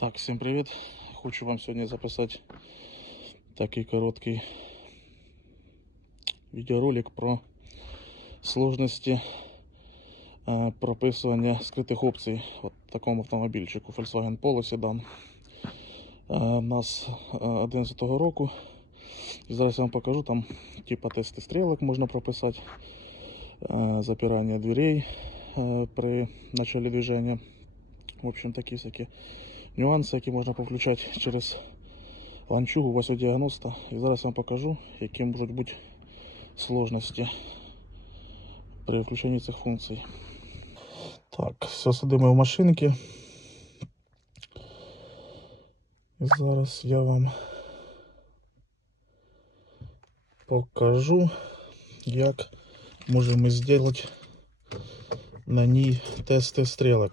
Так, всім привіт. Хочу вам сьогодні записати такий короткий відеоролик про сложності е, прописування скритих опцій в такому автомобільчику Volkswagen Polo Sedan. У нас 11 року. Зараз я вам покажу там типа тести стрілок можна прописати, запирання дверей при началі движения. В общем, такі всякі нюанси, які можна повключати через ланчугу 890. І зараз я вам покажу, які можуть бути сложності при включенні цих функцій. Так, все сидимо в машинки. І зараз я вам покажу, як можемо зробити на ній тести стрілок.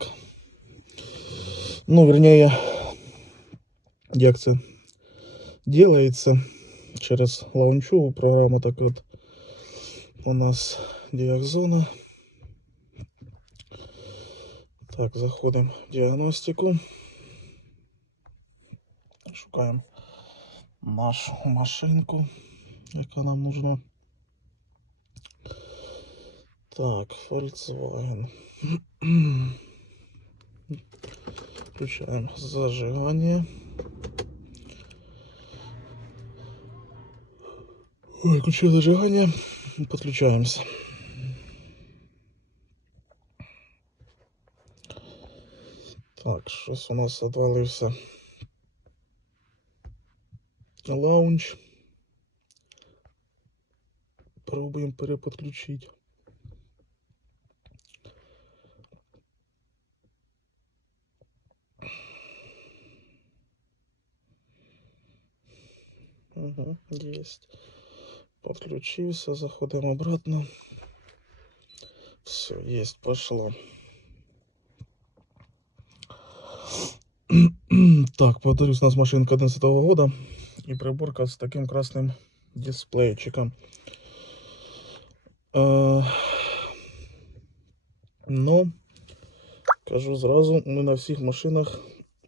Ну, вернее, як це делается через лаунчову програму. Так от у нас діагзона. Так, заходимо в діагностику. Шукаємо нашу машинку, яка нам нужна. Так, Volkswagen. Включаем зажигание. Ой, включил зажигание. Подключаемся. Так, щось у нас отвалився лаунч. Пробуємо переподключити. Угу, есть. Подключился, заходим обратно. Все, есть, пошло. Так, повторюсь, у нас машинка 11 года и приборка с таким красным дисплейчиком. Е, Ну, кажу зразу, не на всіх машинах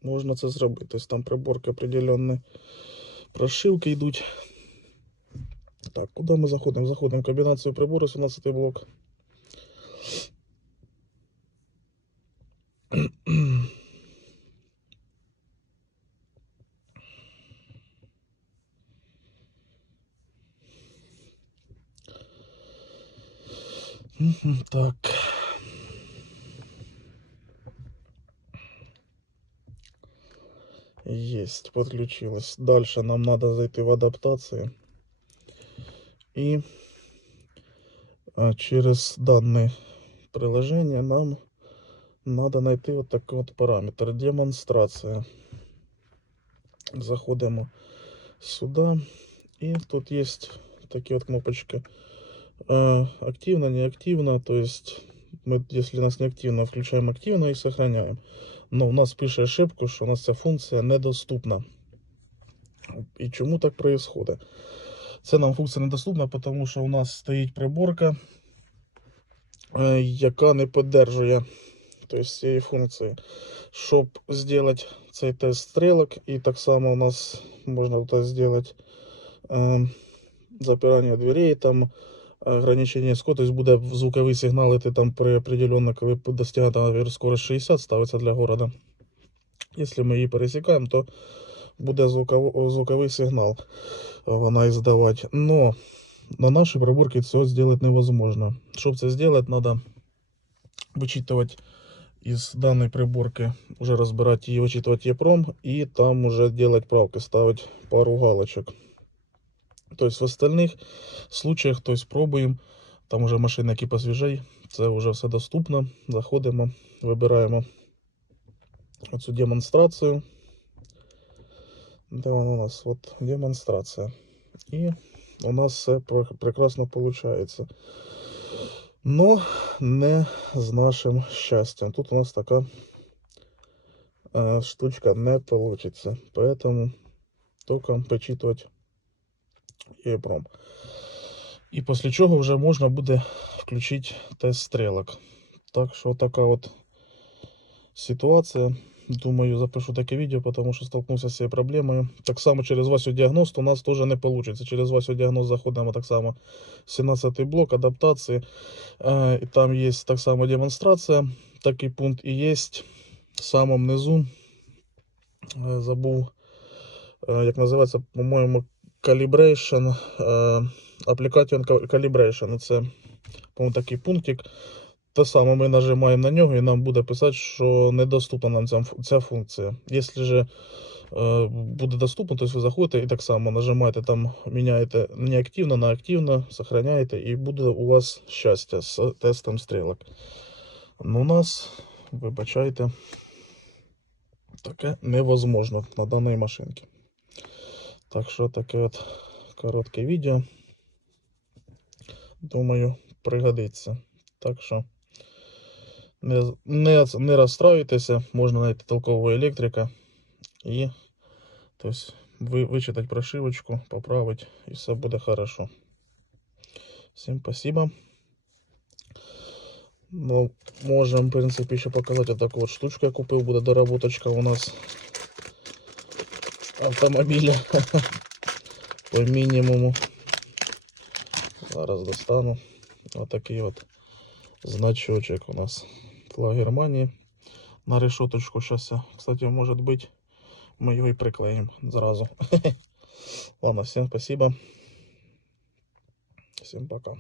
можна це зробити. Тобто там приборки определенні прошивки йдуть. Так, куди ми заходимо? Заходимо в комбінацію прибору 17 блок. Так. Есть, подключилось. Дальше нам надо зайти в адаптации. И а, через данное приложение нам надо найти вот такой вот параметр. Демонстрация. Заходим сюда. И тут есть такие вот кнопочки. Э, активно, неактивно. То есть мы, если нас неактивно, включаем активно и сохраняем. Но у нас пише ошибку, що у нас ця функція недоступна. І чому так происходит? Це нам функція недоступна, тому що у нас стоїть приборка, е, яка не підтримує тобто, цієї функції. Щоб зробити цей тест стрілок, і так само у нас можна зробити е, запирання дверей, там ограничення скорості, тобто буде звуковий сигнал іти там при определенно, коли достигати, наприклад, скорость 60 ставиться для города. Якщо ми її пересікаємо, то буде звуковий, звуковий сигнал вона издавать. Но на нашей приборке цього сделать невозможно. Щоб це сделать, надо вычитывать из данной приборки, уже разбирать ее, вычитывать EPROM и там уже делать правки, ставить пару галочек. То есть в остальных случаях, то есть пробуємо, там уже машини, які посвіжей, це вже все доступно. Заходимо, вибираємо оцю демонстрацію. Де вона у нас? От демонстрація. І у нас все про- прекрасно виходить. Но не з нашим щастям. Тут у нас така е, штучка не получится. Поэтому только EEPROM. І після чого вже можна буде включити тест стрілок. Так що така от ситуація. Думаю, запишу таке відео, тому що столкнувся з цією проблемою. Так само через Васю Діагност у нас теж не вийде. Через Васю Діагност заходимо так само 17 блок адаптації. Е, і там є так само демонстрація, такий пункт і є. В самому низу е, забув, е, як називається, по-моєму, Calibration, е, Application Calibration. Це, по-моєму, такий пунктик. Те саме ми нажимаємо на нього і нам буде писати, що недоступна нам ця, ця функція. Якщо же е, буде доступно, то ви заходите і так само нажимаєте там, міняєте неактивно на активно, сохраняєте, і буде у вас щастя з тестом стрілок. Ну, у нас, вибачайте, таке невозможно на даній машинці. Так що таке от коротке відео. Думаю, пригодиться. Так що не, не, не розстроюйтеся, можна знайти толкового електрика і тобто, ви, вичитати прошивочку, поправити, і все буде хорошо. Всім спасибо. Ну, можем, в принципі, ще показати таку от штучку, я купив, буде доработочка у нас автомобіля по мінімуму. Зараз достану. Отакий от значочек у нас. Флаг Германії. На решеточку сейчас, кстати, может быть, мы его и приклеим сразу. Ладно, всем спасибо. Всем пока.